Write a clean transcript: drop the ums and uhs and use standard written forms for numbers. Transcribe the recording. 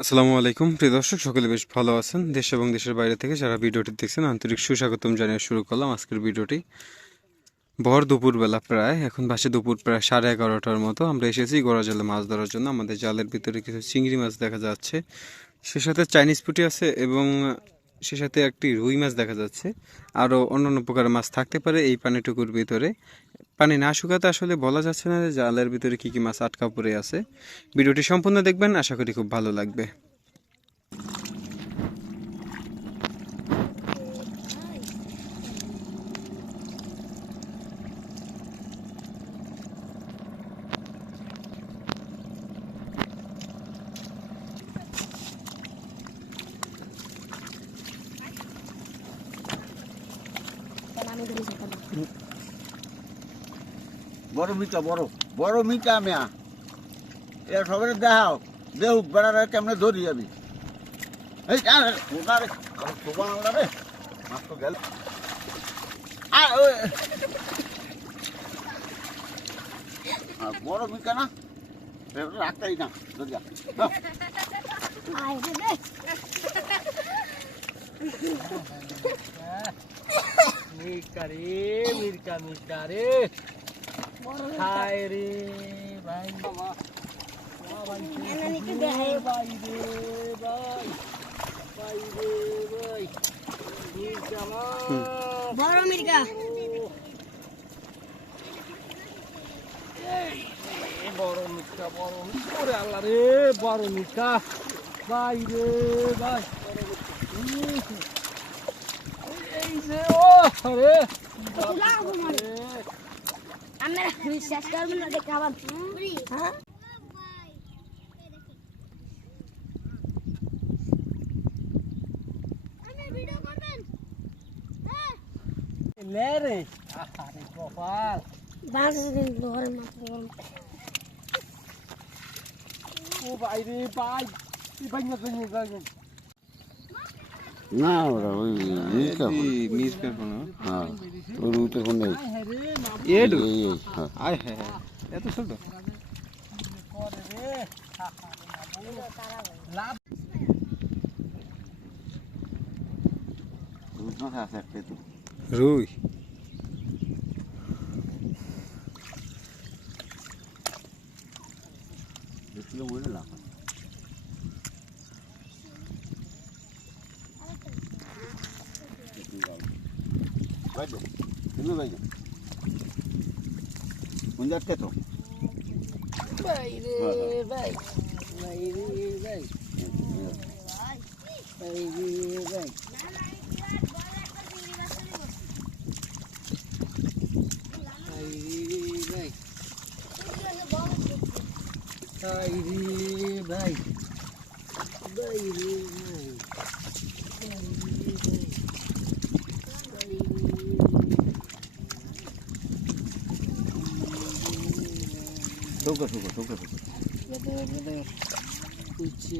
আসসালামু আলাইকুম প্রিয় দর্শক, সকলে বেশ ভালো আছেন। দেশ এবং দেশের বাইরে থেকে যারা ভিডিওটি দেখছেন আন্তরিক সুস্বাগতম জানিয়ে শুরু করলাম আজকের ভিডিওটি। ভর দুপুরবেলা প্রায় এখন বাসে দুপুর প্রায় 11:30টার মতো আমরা এসেছি গোড়া জালে মাছ ধরার জন্য। আমাদের জালের ভিতরে কিছু চিংড়ি মাছ দেখা যাচ্ছে, সে সাথে চাইনিজ পুঁটি আছে এবং সে সাথে একটি রুই মাছ দেখা যাচ্ছে। আরও অন্যান্য প্রকারের মাছ থাকতে পারে এই পানিটুকুর ভিতরে। পানি না শুকাতে আসলে বলা যাচ্ছে না যে জালের ভিতরে কী কী মাছ আটকা পড়ে আছে। ভিডিওটি সম্পূর্ণ দেখবেন, আশা করি খুব ভালো লাগবে। বড় মিটা বড় মিটা মিয়া এ সবাই দেখাও দেহ বেড়ারে কেমনে ধরি আমি এই ওনারে রে মাছ তো গেল বড় মিটা না রাখতেই না ধরিয়া মির্কা রে হায় রে ভাই বড় মির্কা ওরে আল্লাহ রে, বড় মির্কা ভাই রে ভাই, এই যে ও রে আমরা বিশ্বাস করবেন না দেখে আবার হ্যাঁ লে রে আরে কপাল বাস দিন ধরে মাত্র ও ভাই রে ভাই কি ভাই না না ওরা ওই মির্কা কোনো হ্যাঁ ওই রুইতে কোন নেই এডু হ্যাঁ আয় হ্যাঁ এত ছোট রুই দেখলে বলে লাভ বাইরে তুমি বাইরে কোন যাচ্ছে তো ভাই রে ভাই ভাই রে ভাই ভাই রে ভাই ভাই ঠোকা কুচি